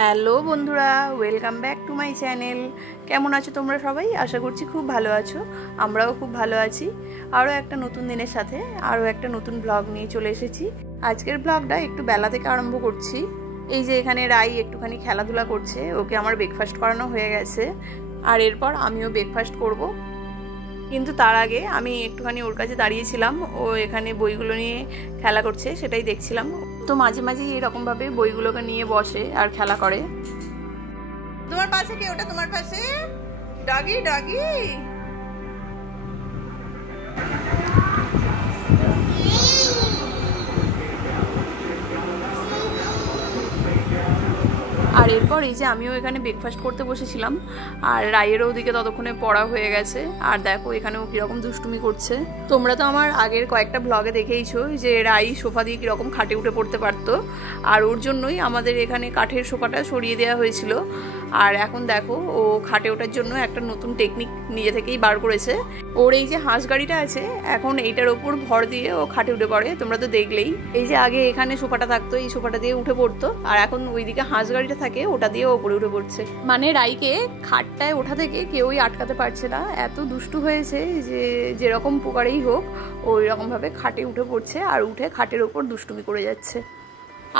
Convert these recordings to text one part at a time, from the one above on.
Hello বন্ধুরা, welcome back to my channel. কেমন আছো তোমরা সবাই? আশা করছি খুব ভালো আছো। আমরাও খুব ভালো আছি। আরও একটা নতুন দিনের সাথে আরও একটা নতুন ব্লগ নিয়ে চলে এসেছি। আজকের ব্লগটা একটু বেলা থেকে আরম্ভ করছি। এই যে এখানে রাই একটুখানি খেলাধুলা করছে, ওকে আমার ব্রেকফাস্ট করানো হয়ে গেছে, আর এরপর আমিও ব্রেকফাস্ট করব। কিন্তু তার আগে আমি একটুখানি ওর কাছে দাঁড়িয়েছিলাম, ও এখানে বইগুলো নিয়ে খেলা করছে, সেটাই দেখছিলাম। তো মাঝে মাঝেই এরকমভাবে বইগুলোকে নিয়ে বসে আর খেলা করে। তোমার পাশে কে? ওটা তোমার পাশে ডগি ডগি। আর এরপর এই যে আমিও এখানে ব্রেকফাস্ট করতে বসেছিলাম, আর রায়েরও ওদিকে ততক্ষণে পড়া হয়ে গেছে। আর দেখো এখানেও কীরকম দুষ্টুমি করছে। তোমরা তো আমার আগের কয়েকটা ব্লগে দেখেইছো যে রাই সোফা দিয়ে কীরকম খাটে উঠে পড়তে পারতো, আর ওর জন্যই আমাদের এখানে কাঠের সোফাটা সরিয়ে দেওয়া হয়েছিল। আর এখন দেখো ও খাটে ওঠার জন্য একটা নতুন টেকনিক নিজে থেকেই বার করেছে। ওর এই যে হাঁস গাড়িটা আছে, এখন এইটার ওপর ভর দিয়ে ও খাটে উঠে পড়ে। তোমরা তো দেখলেই, এই যে আগে এখানে সোফাটা থাকতো, এই সোফাটা দিয়ে উঠে পড়তো, আর এখন ওইদিকে হাঁস গাড়িটা থাকে, ওটা দিয়ে ওপরে উঠে পড়ছে। মানে রাইকে খাটটায় ওঠা থেকে কেউই আটকাতে পারছে না, এত দুষ্টু হয়েছে যে যেরকম প্রকারেই হোক ওই রকমভাবে খাটে উঠে পড়ছে, আর উঠে খাটের ওপর দুষ্টুমি করে যাচ্ছে।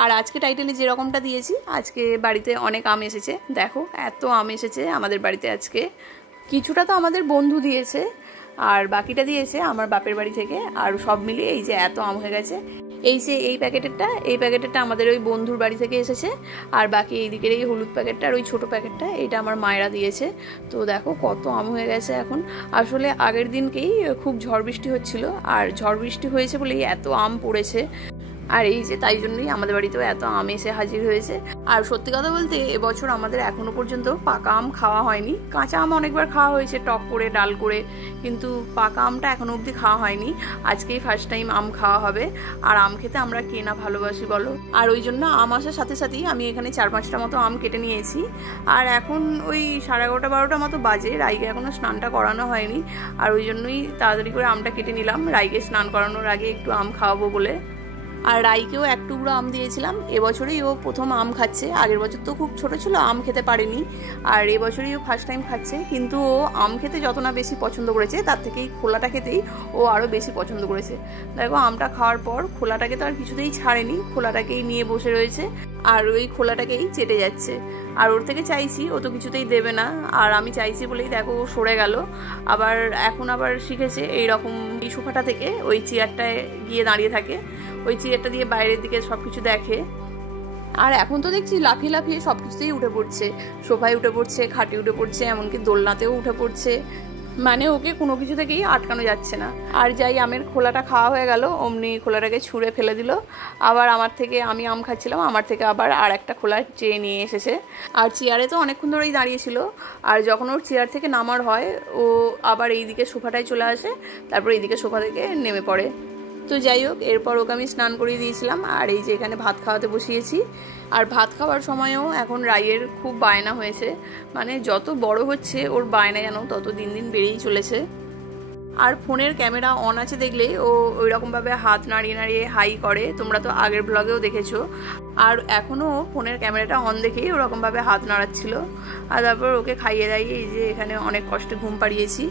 আর আজকে টাইটেলে যেরকমটা দিয়েছি, আজকে বাড়িতে অনেক আম এসেছে। দেখো এত আম এসেছে আমাদের বাড়িতে আজকে। কিছুটা তো আমাদের বন্ধু দিয়েছে, আর বাকিটা দিয়েছে আমার বাপের বাড়ি থেকে। আর সব মিলিয়ে এই যে এত আম হয়ে গেছে। এই যে এই প্যাকেটেরটা আমাদের ওই বন্ধুর বাড়ি থেকে এসেছে, আর বাকি এই দিকের এই হলুদ প্যাকেটটা আর ওই ছোটো প্যাকেটটা এটা আমার মায়েরা দিয়েছে। তো দেখো কত আম হয়ে গেছে এখন। আসলে আগের দিনকেই খুব ঝড় বৃষ্টি হচ্ছিল, আর ঝড় বৃষ্টি হয়েছে বলেই এত আম পড়েছে। আর এই যে তাই জন্যই আমাদের বাড়িতেও এত আম এসে হাজির হয়েছে। আর সত্যি কথা বলতে এবছর আমাদের এখনো পর্যন্ত পাকা আম খাওয়া হয়নি। কাঁচা আম অনেকবার খাওয়া হয়েছে টক করে ডাল করে, কিন্তু পাকা আমটা এখনো অবধি খাওয়া হয়নি। আজকেই ফার্স্ট টাইম আম খাওয়া হবে। আর আম খেতে আমরা কে না ভালোবাসি বলো। আর ওই জন্য আম আসার সাথে সাথেই আমি এখানে 4-5টা মতো আম কেটে নিয়েছি। আর এখন ওই 11:30-12টা মতো বাজে, রাইকে এখনো স্নানটা করানো হয়নি। আর ওই জন্যই তাড়াতাড়ি করে আমটা কেটে নিলাম, রাইকে স্নান করানোর আগে একটু আম খাওয়াবো বলে। আর রাইকেও এক টুকরো আম দিয়েছিলাম। এবছরই ও প্রথম আম খাচ্ছে। আগের বছর তো খুব ছোট ছিল, আম খেতে পারেনি, আর এবছরই ও ফার্স্ট টাইম খাচ্ছে। কিন্তু ও আম খেতে যত না বেশি পছন্দ করেছে, তার থেকেই খোলাটা খেতেই ও আরও বেশি পছন্দ করেছে। দেখো আমটা খাওয়ার পর খোলাটাকে তো আর কিছুতেই ছাড়েনি, খোলাটাকেই নিয়ে বসে রয়েছে, আর ওই খোলাটাকেই চেটে যাচ্ছে। আর ওর থেকে চাইছি, ও তো কিছুতেই দেবে না, আর আমি চাইছি বলেই দেখো ও সরে গেল। এখন আবার শিখেছে এইরকম এই সোফাটা থেকে ওই চেয়ারটায় গিয়ে দাঁড়িয়ে থাকে, ওই চেয়ারটা দিয়ে বাইরের দিকে সব কিছু দেখে। আর এখন তো দেখছি লাফিয়ে লাফিয়ে সব কিছুতেই উঠে পড়ছে, সোফায় উঠে পড়ছে, খাটে উঠে পড়ছে, এমনকি দোলনাতেও উঠে পড়ছে। মানে ওকে কোনো কিছু থেকেই আটকানো যাচ্ছে না। আর যাই আমের খোলাটা খাওয়া হয়ে গেল, অমনি খোলাটাকে ছুঁড়ে ফেলে দিল। আবার আমার থেকে, আমি আম খাচ্ছিলাম, আমার থেকে আবার আর একটা খোলা চেয়ে নিয়ে এসেছে। আর চেয়ারে তো অনেকক্ষণ ধরেই দাঁড়িয়েছিল, আর যখন ওর চেয়ার থেকে নামার হয় ও আবার এইদিকে সোফাটায় চলে আসে, তারপর এইদিকে সোফা থেকে নেমে পড়ে। তো যাই হোক, এরপর ওকে আমি স্নান করিয়ে দিয়েছিলাম, আর এই যে এখানে ভাত খাওয়াতে বসিয়েছি। আর ভাত খাওয়ার সময়ও এখন রাইয়ের খুব বায়না হয়েছে, মানে যত বড় হচ্ছে ওর বায়না যেন তত দিন দিন বেড়েই চলেছে। আর ফোনের ক্যামেরা অন আছে দেখলে ও ওই রকমভাবে হাত নাড়িয়ে নাড়িয়ে হাই করে, তোমরা তো আগের ব্লগেও দেখেছো। আর এখনও ফোনের ক্যামেরাটা অন দেখেই ওরকমভাবে হাত নাড়াচ্ছিল। আর তারপর ওকে খাইয়ে দাইয়ে এই যে এখানে অনেক কষ্টে ঘুম পাড়িয়েছি।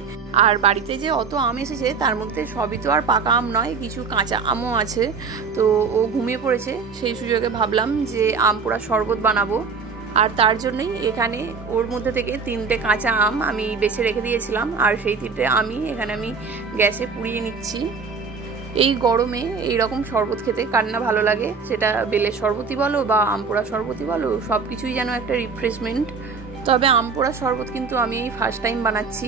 আর বাড়িতে যে অত আম এসেছে তার মধ্যে সবই তো আর পাকা আম নয়, কিছু কাঁচা আমও আছে। তো ও ঘুমিয়ে পড়েছে, সেই সুযোগে ভাবলাম যে আম পোড়া শরবত বানাবো। আর তার জন্যই এখানে ওর মধ্যে থেকে 3টে কাঁচা আম আমি বেছে রেখে দিয়েছিলাম, আর সেই 3টে আমি এখানে গ্যাসে পুড়িয়ে নিচ্ছি। এই গরমে এইরকম শরবত খেতে কার না ভালো লাগে, সেটা বেলের শরবতই বলো বা আম পোড়া শরবতই বলো, সব কিছুই যেন একটা রিফ্রেশমেন্ট। তবে আম পোড়া শরবত কিন্তু আমি এই ফার্স্ট টাইম বানাচ্ছি,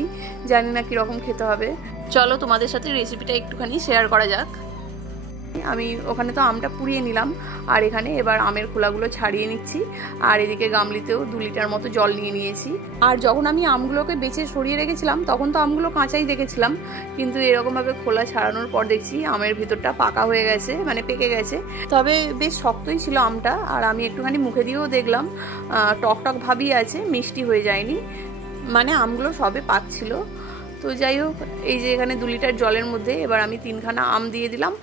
জানি না কীরকম খেতে হবে। চলো তোমাদের সাথে রেসিপিটা একটুখানি শেয়ার করা যাক। আমি ওখানে তো আমটা পুড়িয়ে নিলাম, আর এখানে এবার আমের খোলাগুলো ছাড়িয়ে নিচ্ছি। আর এদিকে গামলিতেও 2 লিটার মতো জল নিয়ে নিয়েছি। আর যখন আমি আমগুলোকে বেছে সরিয়ে রেখেছিলাম তখন তো আমগুলো কাঁচাই দেখেছিলাম, কিন্তু এরকমভাবে খোলা ছাড়ানোর পর দেখছি আমের ভিতরটা পাকা হয়ে গেছে, মানে পেকে গেছে। তবে বেশ শক্তই ছিল আমটা, আর আমি একটুখানি মুখে দিয়েও দেখলাম টক টক ভাবই আছে, মিষ্টি হয়ে যায়নি, মানে আমগুলো সবে পাকছিল। তো যাই হোক, এই যে এখানে 2 লিটার জলের মধ্যে এবার আমি 3খানা আম দিয়ে দিলাম,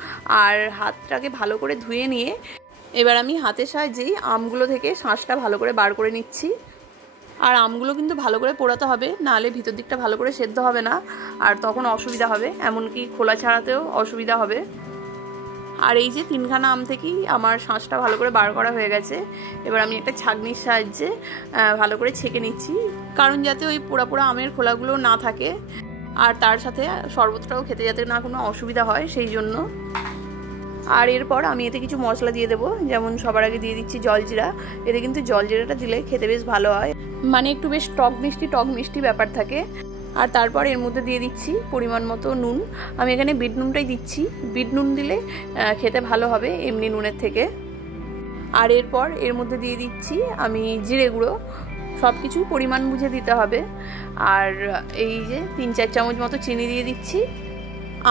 আর হাতটাকে ভালো করে ধুয়ে নিয়ে এবার আমি হাতের সাহায্যেই আমগুলো থেকে শাঁসটা ভালো করে বার করে নিচ্ছি। আর আমগুলো কিন্তু ভালো করে পোড়াতে হবে, নাহলে ভিতর দিকটা ভালো করে সেদ্ধ হবে না, আর তখন অসুবিধা হবে, এমনকি খোলা ছাড়াতেও অসুবিধা হবে। আর এই যে 3খানা আম থেকেই আমার শাঁসটা ভালো করে বার করা হয়ে গেছে। এবার আমি একটা ছাঁকনির সাহায্যে ভালো করে ছেঁকে নিচ্ছি, কারণ যাতে ওই পোড়া পোড়া আমের খোলাগুলো না থাকে, আর তার সাথে শরবতটাও খেতে যাতে না কোনো অসুবিধা হয় সেই জন্য। আর এরপর আমি এতে কিছু মশলা দিয়ে দেবো, যেমন সবার আগে দিয়ে দিচ্ছি জলজিরা। এতে কিন্তু জলজিরাটা দিলে খেতে বেশ ভালো হয়, মানে একটু বেশ টক মিষ্টি ব্যাপার থাকে। আর তারপর এর মধ্যে দিয়ে দিচ্ছি পরিমাণ মতো নুন। আমি এখানে বিট নুনটাই দিচ্ছি, বিট নুন দিলে খেতে ভালো হবে এমনি নুনের থেকে। আর এরপর এর মধ্যে দিয়ে দিচ্ছি আমি জিরে গুঁড়ো। সব কিছুই পরিমাণ বুঝে দিতে হবে। আর এই যে 3-4 চামচ মতো চিনি দিয়ে দিচ্ছি।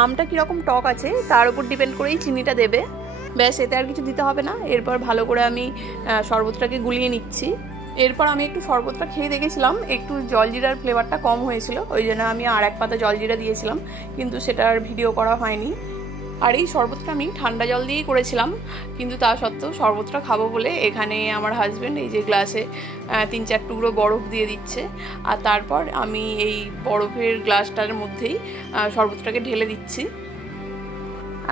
আমটা কীরকম টক আছে তার উপর ডিপেন্ড করেই চিনিটা দেবে, ব্যাস, এতে আর কিছু দিতে হবে না। এরপর ভালো করে আমি শরবতটাকে গুলিয়ে নিচ্ছি। এরপর আমি একটু শরবতটা খেয়ে দেখেছিলাম, একটু জলজিরার ফ্লেভারটা কম হয়েছিল, ওই জন্য আমি আর 1 পাতা জলজিরা দিয়েছিলাম, কিন্তু সেটার ভিডিও করা হয়নি। আর এই শরবতটা আমি ঠান্ডা জল দিয়েই করেছিলাম, কিন্তু তা সত্ত্বেও শরবতটা খাবো বলে এখানে আমার হাজব্যান্ড এই যে গ্লাসে 3-4 টুকরো বরফ দিয়ে দিচ্ছে। আর তারপর আমি এই বরফের গ্লাসটার মধ্যেই শরবতটাকে ঢেলে দিচ্ছি।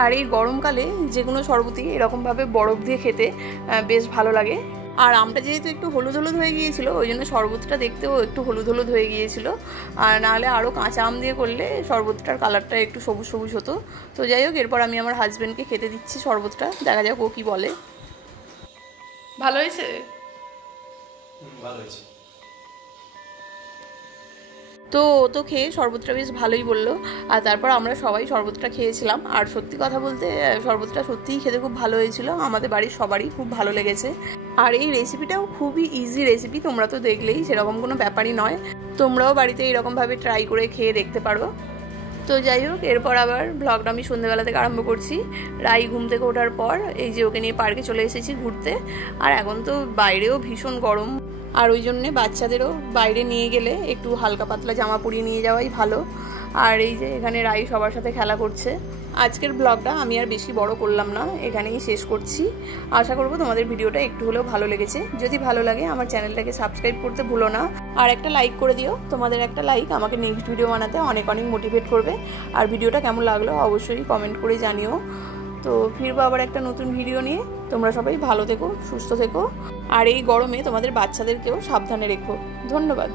আর এই গরমকালে যে কোনো শরবতই এরকমভাবে বরফ দিয়ে খেতে বেশ ভালো লাগে। আর আমটা যেহেতু একটু হলুদ হয়ে গিয়েছিল, ওই জন্য শরবতটা দেখতেও একটু হলুদ হয়ে গিয়েছিল, আর নাহলে আরও কাঁচা আম দিয়ে করলে শরবতটার কালারটা একটু সবুজ হতো। তো যাই হোক, এরপর আমি আমার হাজব্যান্ডকে খেতে দিচ্ছি শরবতটা, দেখা যাক ও কী বলে। ভালো হয়েছে? ভালো হয়েছে। তো ও তো খেয়ে শরবতটা বেশ ভালোই বললো। আর তারপর আমরা সবাই শরবতটা খেয়েছিলাম। আর সত্যি কথা বলতে শরবতটা সত্যিই খেতে খুব ভালো হয়েছিল, আমাদের বাড়ির সবারই খুব ভালো লেগেছে। আর এই রেসিপিটাও খুবই ইজি রেসিপি, তোমরা তো দেখলেই, সেরকম কোনো ব্যাপারই নয়। তোমরাও বাড়িতে এইরকমভাবে ট্রাই করে খেয়ে দেখতে পারো। তো যাই হোক, এরপর আবার ব্লগটা আমি সন্ধ্যেবেলা থেকে আরম্ভ করছি। রাই ঘুম থেকে ওঠার পর এই যে ওকে নিয়ে পার্কে চলে এসেছি ঘুরতে। আর এখন তো বাইরেও ভীষণ গরম, আর ওই জন্যে বাচ্চাদেরও বাইরে নিয়ে গেলে একটু হালকা পাতলা জামা পরিয়ে নিয়ে যাওয়াই ভালো। আর এই যে এখানে রাই সবার সাথে খেলা করছে। আজকের ব্লগটা আমি আর বেশি বড় করলাম না, এখানেই শেষ করছি। আশা করব তোমাদের ভিডিওটা একটু হলেও ভালো লেগেছে। যদি ভালো লাগে আমার চ্যানেলটাকে সাবস্ক্রাইব করতে ভুলো না, আর একটা লাইক করে দিও। তোমাদের একটা লাইক আমাকে নেক্সট ভিডিও বানাতে অনেক মোটিভেট করবে। আর ভিডিওটা কেমন লাগলো অবশ্যই কমেন্ট করে জানিও। তো ফিরবো আবার একটা নতুন ভিডিও নিয়ে। তোমরা সবাই ভালো থেকো, সুস্থ থেকো, আর এই গরমে তোমাদের বাচ্চাদেরকেও সাবধানে রেখো। ধন্যবাদ।